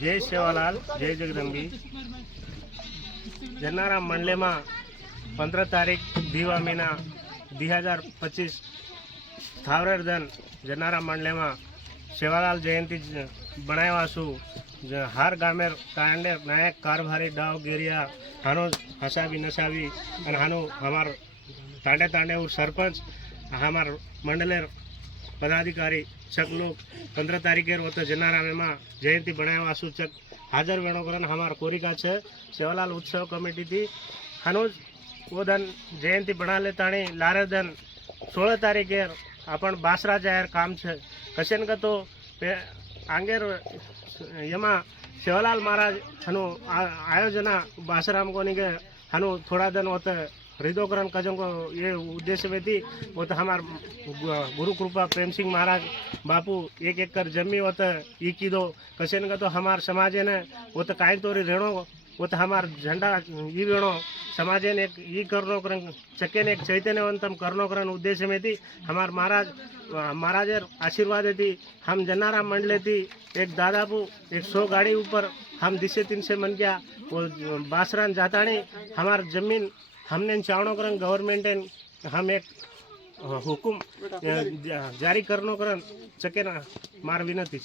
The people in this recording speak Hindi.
जय सेवालाल जय जगदंबी जनारा मंडले में 15 तारीख दीवा महीना 2025 थावरदन जनारा मंडले में सेवालाल जयंती बनाया छू। हर गामे कांडे नायक कारभारी डाव गिरिया हानो हसावी नसावी और हानो हमार तांडे तांडे और सरपंच हमार मंडलेर पदाधिकारी चक लोग 15 तारीखे होते जनारा में जयंती बनाया छू। चक हाजर वेणो करन हमार कोरिका छे सेवालाल उत्सव कमिटी थी हनुज वो दिन जयंती बना लेता लारे दिन 16 तारीखे अपन बासरा जाहिर काम छे कशन का तो आंगेर यमा सेवालाल महाराज हनु आयोजना बासराम को निके हनु थोड़ा दिन होते हृदयकरण कजों को ये उद्देश्य में थी वो तो हमार गुरु कृपा प्रेम सिंह महाराज बापू एक एक कर जमी होते ई की दो कशन का तो हमार समाज ने वो तो काई तोरी रेणो वो तो हमार झंडा ई वेणो समाज ने एक ई करनो करन चके ने एक चैतन्यवंतम करनो करन उद्देश्य में थी हमार महाराजर आशीर्वाद थी हम जनारा मंडले थी एक दादापू 100 गाड़ी ऊपर हम दिशे 300 मन गया वो बासरान जाता नहीं हमार जमीन हमने चावणो करन गवर्नमेंट हम एक हुकुम जारी करनो करन चके ना मार विनती।